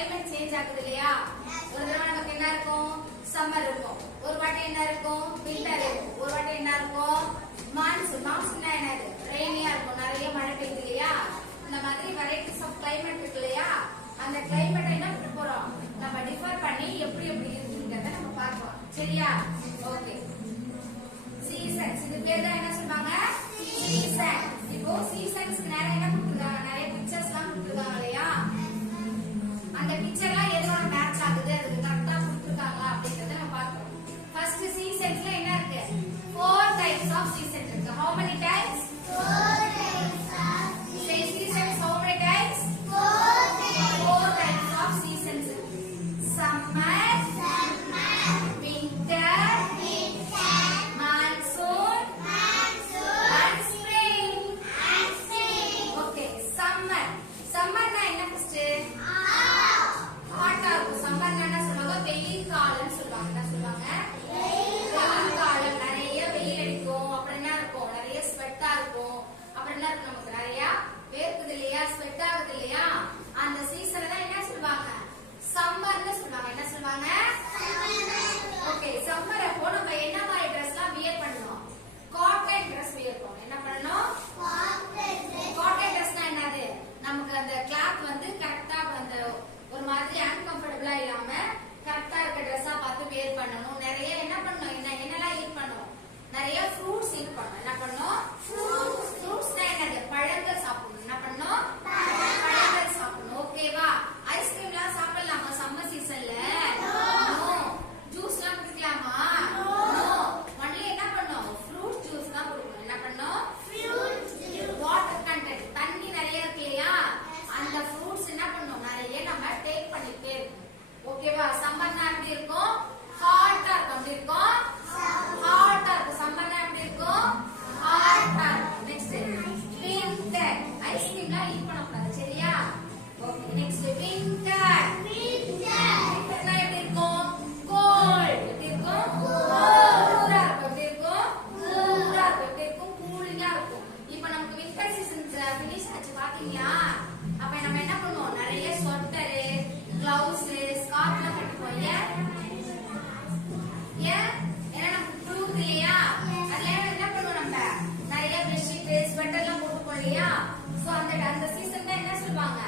Climate change ஆகுது இல்லையா? ஒரு தடவை நமக்கு என்ன இருக்கும்? சம்மர் இருக்கும். ஒரு வாட்டி என்ன இருக்கும்? வின்டர் இருக்கும். ஒரு வாட்டி என்ன இருக்கும்? மான்சூன். மான்சூன்னா என்னது? ரெய்னியா இருக்கும். நிறைய மழை பெய்யுது இல்லையா? இந்த மாதிரி வெரைட்டிஸ் ஆஃப் கிளைமேட் இருக்கு இல்லையா? அந்த கிளைமேட்டை என்ன பண்ண போறோம்? நம்ம டிஃபர் பண்ணி எப்படி எப்படி இருக்குங்கிறத நம்ம பார்க்கலாம். சரியா? ஓகே. சீசன்ஸ் இது பேர் தான் என்ன சொல்வாங்க? சீசன். இப்போ சீசன்ஸ்க்கு நிறைய என்ன கொடுத்துருக்காங்க? நிறைய பிக்சர்ஸ்லாம் கொடுத்துருக்காங்க இல்லையா? அந்த பிக்சர்லாம் எதோட மேட்ச் ஆகுது, அதுக்கு கரெக்டா கொடுத்துருக்காங்களா அப்படிங்கறத நம்ம பார்க்கணும். ஃபர்ஸ்ட் சீசன்ஸ்ல என்ன இருக்கு? 4 types of seasons இருக்கு. How many types? 4 types of seasons. Say seasons how many types? 4 types of seasons. Summer, winter, monsoon, and spring. Okay, summer. Summer na enna first? Hot இருக்கும். Summer na என்ன சொல்வாங்க? வெயில் காலம்னு சொல்வாங்க. என்ன சொல்வாங்க? வெயில் காலம். நிறைய வெயில் அடிக்கும். அப்புறம் என்ன இருக்கும்? நிறைய ஸ்வெட்டா இருக்கும். அப்புறம் என்ன இருக்கும்? நமக்கு நிறைய வேர்க்குது இல்லையா? ஸ்வெட் ஆகுது இல்லையா? அந்த சீசனை தான் என்ன சொல்வாங்க? சம்மர்னு சொல்வாங்க. என்ன சொல்வாங்க? ஓகே, சம்மர் அப்போ நம்ம என்ன மாதிரி ட்ரெஸ்லாம் வியர் பண்ணணும்? காட்டன் ட்ரெஸ் வியர் பண்ணணும். என்ன பண்ணணும்? காட்டன் ட்ரெஸ்னா என்னது? நமக்கு அந்த கிளாத் வந்து கரெக்டா அந்த ஒரு மாதிரி அன்கம்ஃபர்டபிளா இல்லாம கரெக்டா இருக்க ட்ரெஸ்ஸா பார்த்து வேர் பண்ணணும். நிறைய என்ன பண்ணணும்? என்னெல்லாம் ஈட் பண்ணணும்? நிறைய ஃப்ரூட்ஸ் ஈட் பண்ணணும். என்ன பண்ணணும்? ஃப்ரூட்ஸ்னா என்னது? பழங்கள் சாப்பிடணும். என்ன பண்ணணும்? பழங்கள் சாப்பிடணும். ஓகேவா? ஐஸ்கிரீம்லாம் சாப்பிடலாமா சம்மர் சீசன்ல? நோ. ஜூஸ்லாம் குடிக்கலாமா? நோ. ஒன்லி என்ன பண்ணணும்? ஃப்ரூட் ஜூஸ் தான் குடிக்கணும். என்ன பண்ணணும்? வாட்டர் கண்டென்ட், தண்ணி நிறைய இருக்கு இல்லையா? அந்த ஃப்ரூட்ஸ் என்ன பண்ணணும்? நிறைய நம்ம டேக் பண்ணிட்டே இருக்கணும். ஓகேவா? சம்மர்னா எப்படி இருக்கும்? ஹாட்டா இருக்கும். எப்படி இருக்கும்? ஹாட்டா இருக்கும். சம்மர்னா எப்படி இருக்கும்? ஹாட்டா இருக்கும். Next winter. ஐஸ்கிரீம்லாம் ஈட் பண்ணக்கூடாது. சரியா? ஓகே. Next winter. வின்டர்னா எப்படி இருக்கும்? கோல்ட். எப்படி இருக்கும்? கூலா இருக்கும். எப்படி இருக்கும்? கூலா இருக்கும். எப்படி இருக்கும்? கூலிங்கா இருக்கும். இப்போ நமக்கு வின்டர் சீசன் ஃபினிஷ் ஆச்சு பாத்தீங்களா? அப்ப நம்ம என்ன பண்ணுவோம்? நிறைய ஸ்வெட்டரு, கிளவுஸ், ஸ்கார்ஃப்லாம் கட்டுவோம். ஏன்? ஏன்னா நமக்கு குளிருது இல்லையா? அதுல என்ன பண்ணுவோம்? நம்ம நிறைய பெட்ஷீட், ஸ்வெட்டர்லாம் போட்டுப்போம் இல்லையா? சோ அந்த சீசன் தான் என்ன சொல்லுவாங்க?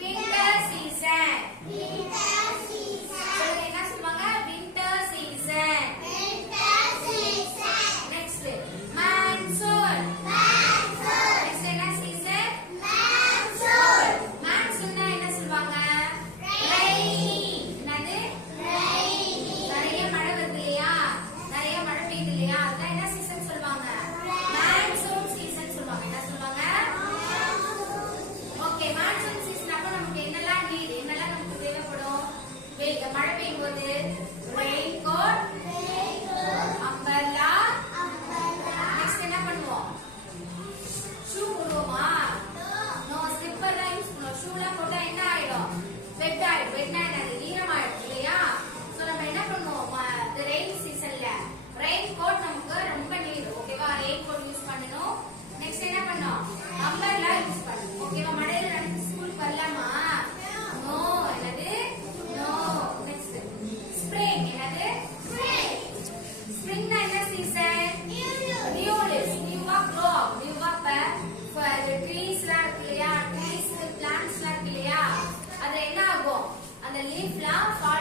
Winter season. சொல்லுங்க, என்ன சொல்லுவாங்க? Winter season. Next monsoon. Next என்ன சீசன்? மான்சூன்னா என்ன சொல்லுவாங்க? ரெயின். என்னது? நிறைய மழை வருது இல்லையா? நிறைய மழை பெய்யுது இல்லையா? அதான் என்ன சீசன் சொல்லுவாங்க? மான்சூன் சீசன் சொல்லுவாங்க. என்ன சொல்லுவாங்க? ஓகே, மான்சூன் சீசன் அப்ப நமக்கு என்னெல்லாம் நீட், என்னெல்லாம் நமக்கு தேவைப்படும்? மழை பெய்யும் போது ரெயின் கோட், அம்பர்லா. நெக்ஸ்ட் என்ன பண்ணுவோம்? ஷூ போடுவோமா? நோ. ஸ்லிப்பர் தான் யூஸ் பண்ணுவோம். ஷூலாம் போட்டா என்ன ஆயிடும்? வெட் ஆயிடும். வெட்னா என்னது? ஈரம் ஆயிடும் இல்லையா? சோ நம்ம என்ன பண்ணுவோம்? இந்த ரெயின் சீசன்ல ரெயின் கோட் நமக்கு ரொம்ப நீட். ஓகேவா? ரெயின் கோட் யூஸ் பண்ணணும். நெக்ஸ்ட் என்ன பண்ணோம்? அம்பர்லா யூஸ் பண்ணணும். ஓகேவா? மழையில நனைஞ்சு ஸ்கூலுக்கு வரலாமா? நோ. என்னது? நோ. Next spring. என்னது? ஸ்ப்ரிங்னா என்ன சீசன்? New leaves. நியூவா க்ரோ ஆகும். நியூவா ட்ரீஸ்லாம் இருக்கு இல்லையா? ட்ரீஸ், பிளான்ட்ஸ்லாம் இருக்கு இல்லையா? அது என்ன ஆகும்? அந்த லீஃப்லாம் ஃபால்